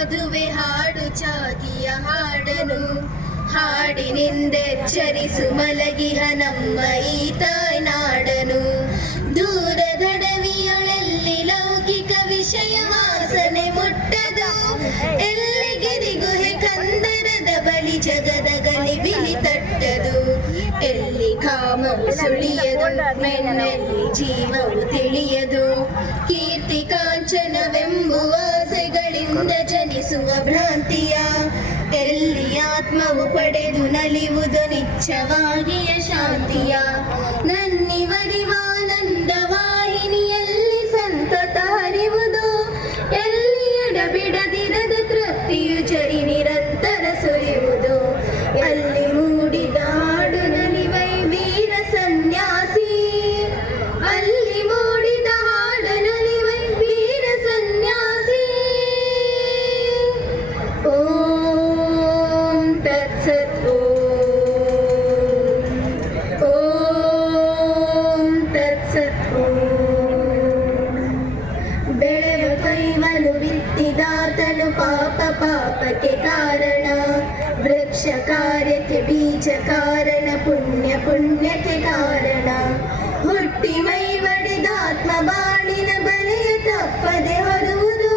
ಸಾಧುವೆ ಹಾಡು ಚಾಗಿಯ ಹಾಡನು ಹಾಡಿನಿಂದೆಚ್ಚರಿಸು ಮಲಗಿಹ ನಮ್ಮ ಈ ತಾಯ್ನಾಡನು. ದೂರದಡವಿಯೊಳೆಲ್ಲಿ ಲೌಕಿಕ ವಿಷಯ ವಾಸನೆ ಮುಟ್ಟದು, ಎಲ್ಲಿಗಿರಿ ಗುಹೆ ಕಂದರದ ಬಳಿ ಜಗದ ಗಲಿಬಿಲಿ ತಟ್ಟದು. ಎಲ್ಲಿ ಕಾಮವು ಸುಳಿಯದು, ಮೆನ್ನೆಲ್ಲಿ ಜೀವವು ತಿಳಿಯದು, ಕೀರ್ತಿ ಕಾಂಚನವೆಂಬುವ ಆಸೆಗಳಿಂದ ಜನಿಸುವ ಭ್ರಾಂತಿಯ. ಎಲ್ಲಿ ಆತ್ಮವು ಪಡೆದು ನಲಿಯುವುದು ನಿಚ್ಚವಾಗಿಯ ಶಾಂತಿಯ. ನನ್ನಿವರಿವಾನಂದ ವಾಹಿನಿಯಲ್ಲಿ ಸಂತತ ಹರಿವುದು, ಎಲ್ಲಿ ಎಡಬಿಡದಿರದ ತೃಪ್ತಿಯು ಜರಿ ನಿರಂತರ ಸುರಿಯುವುದು. ಅಲ್ಲಿ ಮೂಡಿದ ಹಾಡು ನಲಿವೈ ವೀರ ಸನ್ಯಾಸಿ, ಅಲ್ಲಿ ಮೂಡಿದ ಹಾಡು ನಲಿವೈ ವೀರ ಸನ್ಯಾಸಿ. ಓಂ ತತ್ಸತ್. ಓಂ ತತ್ಸತ್. ಬೆಳೆವ ಕೈವನು ಬಿತ್ತಿದಾತನು ಪಾಪ ಪಾಪಕ್ಕೆ ಕಾರಣ, ವೃಕ್ಷ ಕಾರ್ಯಕ್ಕೆ ಬೀಜ ಕಾರಣ, ಪುಣ್ಯ ಪುಣ್ಯಕ್ಕೆ ಕಾರಣ. ಹುಟ್ಟಿ ಮೈ ಒಡೆದಾತ್ಮ ಬಾಳಿನ ಬಲೆಯ ತಪ್ಪದೆ ಹೊರುವುದು,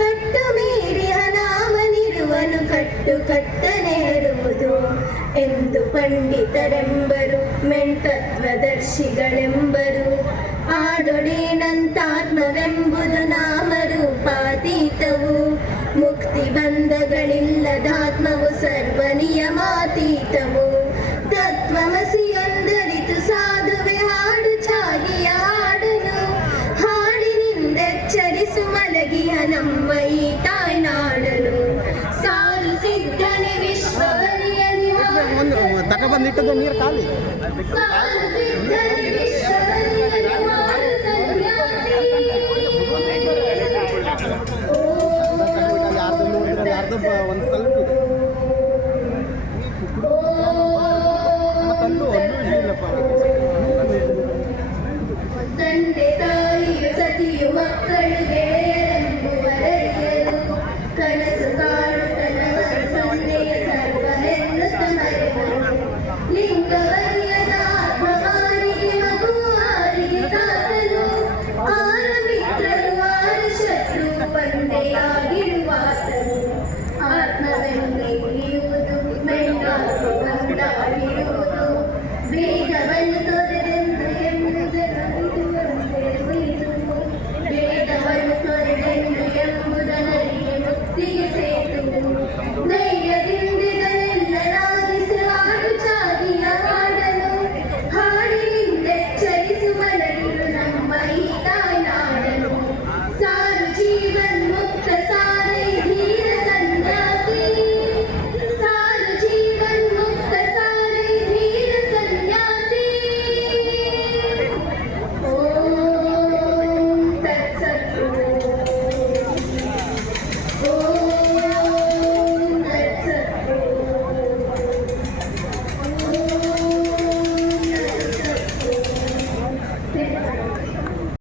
ಕಟ್ಟು ಮೀರಿ ಹನಾಮನಿರುವನು ಕಟ್ಟು ಕಟ್ಟನೆ ಇರುವುದು ಎಂದು ಪಂಡಿತರೆಂಬರು, ಮೆಂತತ್ವದರ್ಶಿಗಳೆಂಬರು. ಆಡೊಡೇನಂತಾತ್ಮವೆಂಬುದು ನಾಮರೂಪಾತೀತವು, ಮುಕ್ತಿ ಬಂಧಗಳಿಲ್ಲದಾತ್ಮವು ಸರ್ವ ನಿಯಮಾತೀತವು. ತತ್ವಮಸಿ ಎಂದರಿತು ಸಾಧುವೆ ಹಾಡು ಚಾಗಿಯ ಹಾಡನು ಹಾಡಿನಿಂದೆಚ್ಚರಿಸು ಮಲಗಿಯ ನಮ್ಮ ಈ ತಾಯ್ನಾಡನು. ಸಾಲು ಸಿದ್ಧನೆ ವಿಶ್ವವರಿಯಲಿ ತಗೊಬಂದಿಟ್ಟದು ನೀರು ಖಾಲಿ. ಸಾಲು ಸಿದ್ಧನೆ ವಿಶ್ವವರಿಯಲಿ ಹಾಡು ಸನ್ಯಾಸಿ. ಅರ್ಧ ಒಂದು